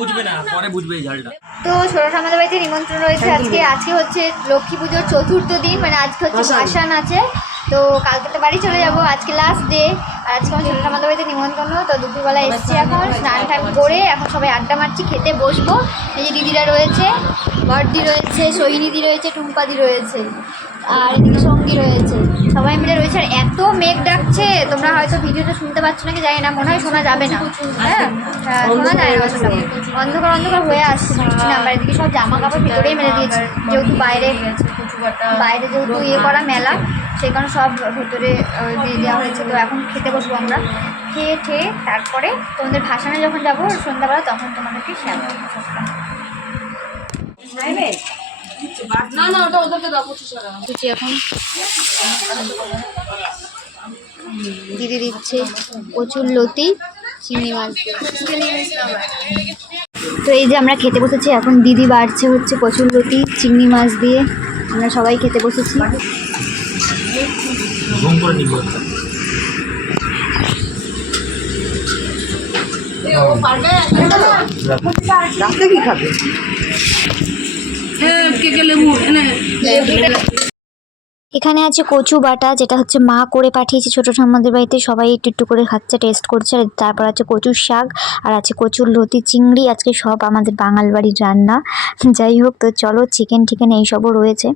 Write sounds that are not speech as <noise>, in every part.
বুঝবে না পরে বুঝবে এই ঝালটা তো ছোট আমাদের বাড়িতে নিমন্ত্রণ রয়েছে আজকে আজকে হচ্ছে লক্ষ্মী পুজোর চতুর্থ দিন মানে আজকে হচ্ছে ভাসান আছে। তো কালকে তো বাড়ি চলে যাব আজকে লাস্ট ডে আর আজকে আমার ছোট আমাদের বাড়িতে নিমন্ত্রণ তো দুপুরবেলা এসছি এখন স্নান টান করে এখন সবাই আড্ডা মারছি খেতে বসবো। এই যে দিদিরা রয়েছে বর্দি রয়েছে সৈনিধি রয়েছে টুম্পাদি রয়েছে আর এদিকে সঙ্গী রয়েছে। সবাই মিলে রয়েছে। আর এত মেঘ ডাকছে তোমরা হয়তো ভিডিওটা শুনতে পাচ্ছ নাকি জানি না মনে হয় শোনা যাবে না। হ্যাঁ হ্যাঁ, শোনা যায় না অন্ধকার অন্ধকার হয়ে আসছে বৃষ্টি নাম্বার এদিকে সব জামা কাপড় ভিতরেই মেলে দিয়েছে। যেহেতু বাইরে বাইরে যেহেতু ইয়ে করা মেলা সেই কারণে সব ভেতরে দিয়ে দেওয়া হয়েছে। তো এখন খেতে বসবো আমরা। খেয়ে খেয়ে তারপরে তোমাদের ভাসানে যখন যাব সন্ধ্যাবেলা তখন তোমাদেরকে করব। সবটা। দিচ্ছি এখন? দিদি দিচ্ছে প্রচুর লতি চিংড়ি মাছ। তো এই যে আমরা খেতে বসেছি এখন দিদি বাড়ছে হচ্ছে প্রচুর লতি চিংড়ি মাছ দিয়ে। আমরা সবাই খেতে বসেছি। রাতে কি খাবে। এখানে আছে কচু বাটা যেটা হচ্ছে মা করে পাঠিয়েছে ছোটো ঠাম্মাদের বাড়িতে। সবাই একটু একটু করে খাচ্ছে টেস্ট করছে। আর তারপর আছে কচুর শাক আর আছে কচুর লতি চিংড়ি। আজকে সব আমাদের বাঙাল বাড়ির রান্না। যাই হোক তো চলো চিকেন টিকেন এইসবও রয়েছে।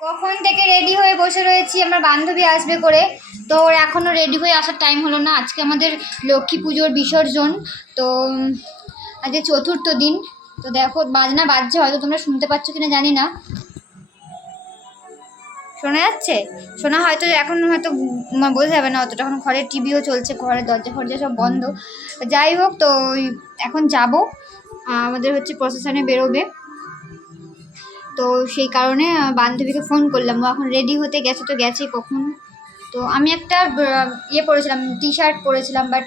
কখন থেকে রেডি হয়ে বসে রয়েছি আমার বান্ধবী আসবে করে। তো ওর এখনও রেডি হয়ে আসার টাইম হলো না। আজকে আমাদের লক্ষ্মী পুজোর বিসর্জন। তো আজকে চতুর্থ দিন। তো দেখো, বাজনা বাজছে, হয়তো তোমরা শুনতে পাচ্ছ কিনা জানি না। শোনা যাচ্ছে? শোনা হয়তো এখন হয়তো বোঝা যাবে না অতটা। এখন ঘরের টিভিও চলছে ঘরের দরজা ফরজা সব বন্ধ। যাই হোক, তো এখন যাব। আমাদের হচ্ছে প্রসেশনে বেরোবে। তো সেই কারণে বান্ধবীকে ফোন করলাম। ও এখন রেডি হতে গেছে, তো গেছে কখন? তো আমি একটা ইয়ে পরেছিলাম টি শার্ট পরেছিলাম বাট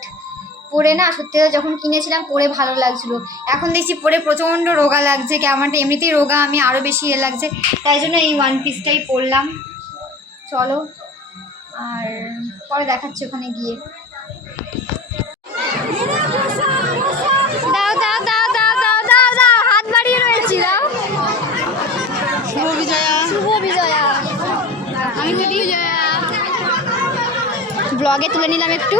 পরে না সত্যি যখন কিনেছিলাম পরে ভালো লাগছিল। এখন দেখছি পরে প্রচণ্ড রোগা লাগছে কেমনটা এমনিতেই রোগা আমি আরও বেশি ইয়ে লাগছে। তাই জন্য এই ওয়ান পিসটাই পরলাম চলো আর পরে দেখাচ্ছি ওখানে গিয়ে। দাও দাও দাও দাও দাও দাও দাও হাত বাড়িয়ে রয়েছি দাও। শুভ বিজয়া। শুভ বিজয়া। আমি যদি ব্লগে তুলে নিলাম একটু।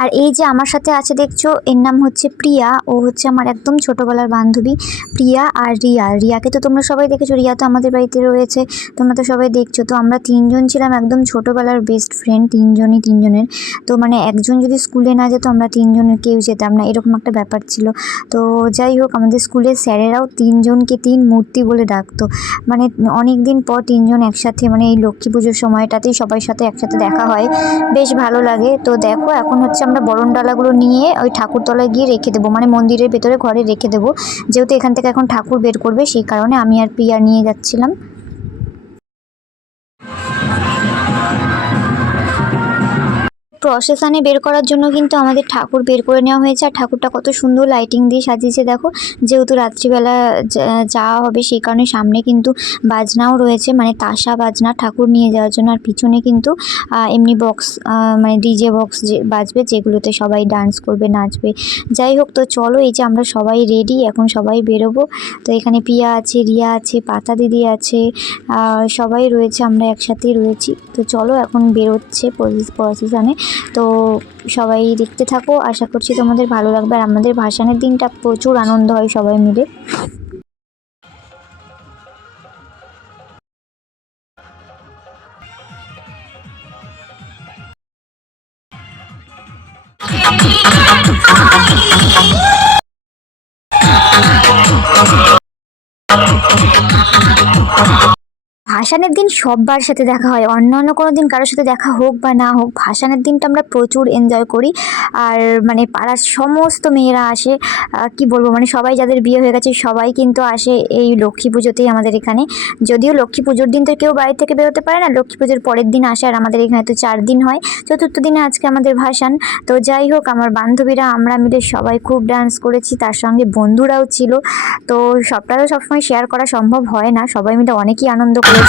আর এই যে আমার সাথে আছে দেখছ, এর নাম হচ্ছে প্রিয়া, ও হচ্ছে আমার একদম ছোটোবেলার বান্ধবী, প্রিয়া আর রিয়া। রিয়াকে তো তোমরা সবাই দেখেছ, রিয়া তো আমাদের বাড়িতে রয়েছে, তোমরা তো সবাই দেখছ। তো আমরা তিনজন ছিলাম একদম ছোটোবেলার বেস্ট ফ্রেন্ড তিনজনই তিনজনের। তো মানে একজন যদি স্কুলে না যেত, আমরা তিনজনের কেউ যেতাম না, এরকম একটা ব্যাপার ছিল। তো যাই হোক, আমাদের স্কুলের স্যারেরাও তিনজনকে তিন মূর্তি বলে ডাকতো। মানে অনেক দিন পর তিনজন একসাথে মানে এই লক্ষ্মী পুজোর সময়টাতেই সবার সাথে একসাথে দেখা হয়। বেশ ভালো লাগে। তো দেখো, এখন হচ্ছে আমরা বরণ ডালাগুলো নিয়ে ওই ঠাকুর তলায় গিয়ে রেখে দেবো। মানে মন্দিরের ভেতরে, ঘরে রেখে দেবো। যেহেতু এখান থেকে এখন ঠাকুর বের করবে, সেই কারণে আমি আর পিয়া নিয়ে যাচ্ছিলাম। প্রসেশনে বের করার জন্য কিন্তু আমাদের ঠাকুর বের করে নেওয়া হয়েছে। আর ঠাকুরটা কত সুন্দর লাইটিং দিয়ে সাজিয়েছে, দেখো। যেহেতু রাত্রিবেলা যাওয়া হবে সেই কারণে সামনে কিন্তু বাজনাও রয়েছে মানে তাসা বাজনা ঠাকুর নিয়ে যাওয়ার জন্য। আর পিছনে কিন্তু এমনি বক্স মানে ডিজে বক্স যে, বাজবে, যেগুলোতে সবাই ডান্স করবে, নাচবে। যাই হোক, তো চলো, এই যে আমরা সবাই রেডি এখন সবাই বেরোবো। তো এখানে পিয়া আছে, রিয়া আছে, পাতা দিদি আছে সবাই রয়েছে, আমরা একসাথেই রয়েছি। তো চলো, এখন বেরোচ্ছে প্রসেশনে তো সবাই দেখতে থাকো, আশা করছি তোমাদের ভালো লাগবে। আর আমাদের ভাসানের দিনটা প্রচুর আনন্দ হয় সবাই মিলে। ভাসানের দিন সবার সাথে দেখা হয়। অন্য অন্য কোনো দিন কারোর সাথে দেখা হোক বা না হোক, ভাসানের দিনটা আমরা প্রচুর এনজয় করি। আর মানে পাড়ার সমস্ত মেয়েরা আসে কি বলব মানে সবাই যাদের বিয়ে হয়ে গেছে সবাই কিন্তু আসে এই লক্ষ্মী পুজোতেই আমাদের এখানে। যদিও লক্ষ্মী পুজোর দিন তো কেউ বাড়ি থেকে বেরোতে পারে না, লক্ষ্মী পুজোর পরের দিন আসে আর আমাদের এখানে তো চার দিন হয়। চতুর্থ দিনে আজকে আমাদের ভাসান। তো যাই হোক, আমার বান্ধবীরা, আমরা মিলে সবাই খুব ডান্স করেছি, তার সঙ্গে বন্ধুরাও ছিল। তো সবটা তো সবসময় শেয়ার করা সম্ভব হয় না, সবাই মিলে অনেকই আনন্দ করেছিলাম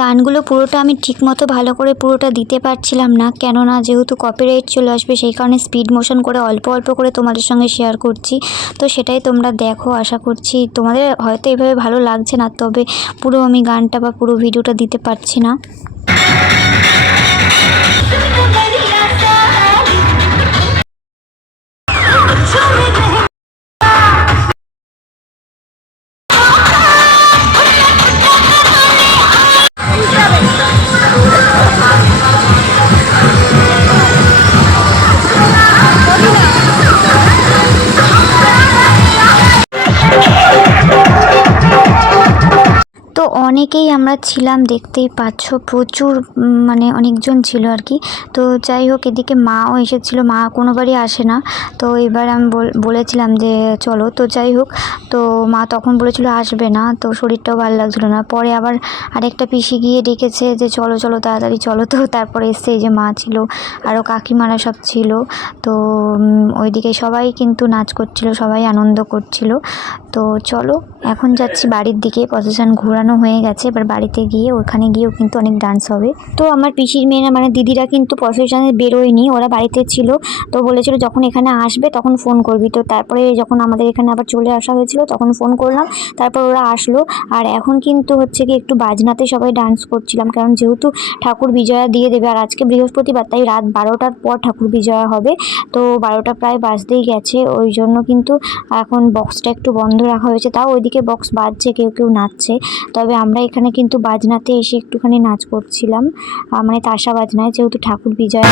গানগুলো পুরোটা আমি ঠিকমতো ভালো করে পুরোটা দিতে পারছিলাম না, কেননা যেহেতু কপিরাইট চলে আসবে সেই কারণে স্পিড মোশন করে অল্প অল্প করে তোমাদের সঙ্গে শেয়ার করছি। তো সেটাই তোমরা দেখো, আশা করছি তোমাদের হয়তো এভাবে ভালো লাগছে না, তবে পুরো আমি গানটা বা পুরো ভিডিওটা দিতে পারছি না। অনেকেই আমরা ছিলাম, দেখতেই পাচ্ছ প্রচুর মানে অনেকজন ছিল আর কি। তো যাই হোক, এদিকে মাও এসেছিল, মা কোনোবারই আসে না। তো এবার আমি বল- বলেছিলাম যে চলো। তো যাই হোক, তো মা তখন বলেছিল আসবে না, তো শরীরটাও ভালো লাগছিল না। পরে আবার আরেকটা পিসি গিয়ে ডেকেছে যে চলো চলো, তাড়াতাড়ি চলো। তো তারপরে এসছে যে মা ছিল, আরও কাকিমারা সব ছিল। তো ওইদিকে সবাই কিন্তু নাচ করছিল, সবাই আনন্দ করছিল। তো চলো, এখন যাচ্ছি বাড়ির দিকে। প্রসেশন ঘোরানো হয়ে গেছে, এবার বাড়িতে গিয়ে ওখানে গিয়েও কিন্তু অনেক ডান্স হবে। তো আমার পিসির মেয়েরা মানে দিদিরা কিন্তু প্রসেশনে বেরোয়নি, ওরা বাড়িতে ছিল। তো বলেছিল যখন এখানে আসবে তখন ফোন করবি। তো তারপরে যখন আমাদের এখানে আবার চলে আসা হয়েছিল তখন ফোন করলাম, তারপর ওরা আসলো। আর এখন কিন্তু হচ্ছে কি একটু বাজনাতে সবাই ডান্স করছিলাম, কারণ যেহেতু ঠাকুর বিজয়া দিয়ে দেবে, আর আজকে বৃহস্পতিবার, তাই রাত বারোটার পর ঠাকুর বিজয়া হবে। তো বারোটা প্রায় বাজতেই গেছে, ওই জন্য কিন্তু এখন বক্সটা একটু বন্ধ রাখা হয়েছে। তাও ওইদিকে বক্স বাজছে, কেউ কেউ নাচছে। তবে আমরা এখানে কিন্তু বাজনাতে এসে একটুখানি নাচ করছিলাম। মানে তাসা বাজনায়, যেহেতু ঠাকুর বিজয়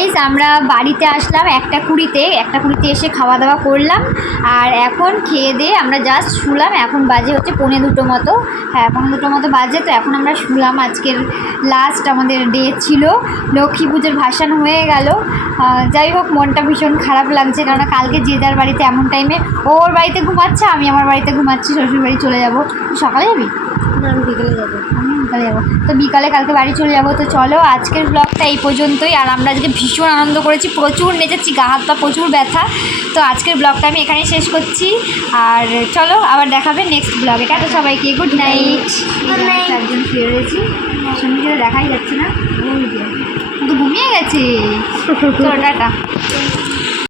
গাইস আমরা বাড়িতে আসলাম একটা কুড়িতে। একটা কুড়িতে এসে খাওয়া দাওয়া করলাম। আর এখন খেয়ে দিয়ে আমরা জাস্ট শুলাম। এখন বাজে হচ্ছে পৌনে দুটো মতো। হ্যাঁ পৌনে দুটো মতো বাজে। তো এখন আমরা শুলাম। আজকের লাস্ট আমাদের ডে ছিল। লক্ষ্মী পুজোর ভাসান হয়ে গেল। যাই হোক মনটা ভীষণ খারাপ লাগছে। কারণ কালকে যে যার বাড়িতে এমন টাইমে ওর বাড়িতে ঘুমাচ্ছে আমি আমার বাড়িতে ঘুমাচ্ছি শ্বশুর বাড়ি চলে যাব। সকালে যাবি? না আমি বিকেলে যাব। আমি বিকালে যাব। তো বিকালে কালকে বাড়ি চলে যাব। তো চলো আজকের ব্লগটা এই পর্যন্তই। আর আমরা আজকে ভীষণ আনন্দ করেছি প্রচুর নেচেছি গা হাত পা প্রচুর ব্যথা। তো আজকের ব্লগটা আমি এখানেই শেষ করছি। আর চলো আবার দেখাবে নেক্সট ব্লগে টাটা সবাইকে গুড নাইট একজন শুয়ে রয়েছি সঙ্গে দেখাই যাচ্ছে না। তো ঘুমিয়ে গেছে। টাটা। <laughs>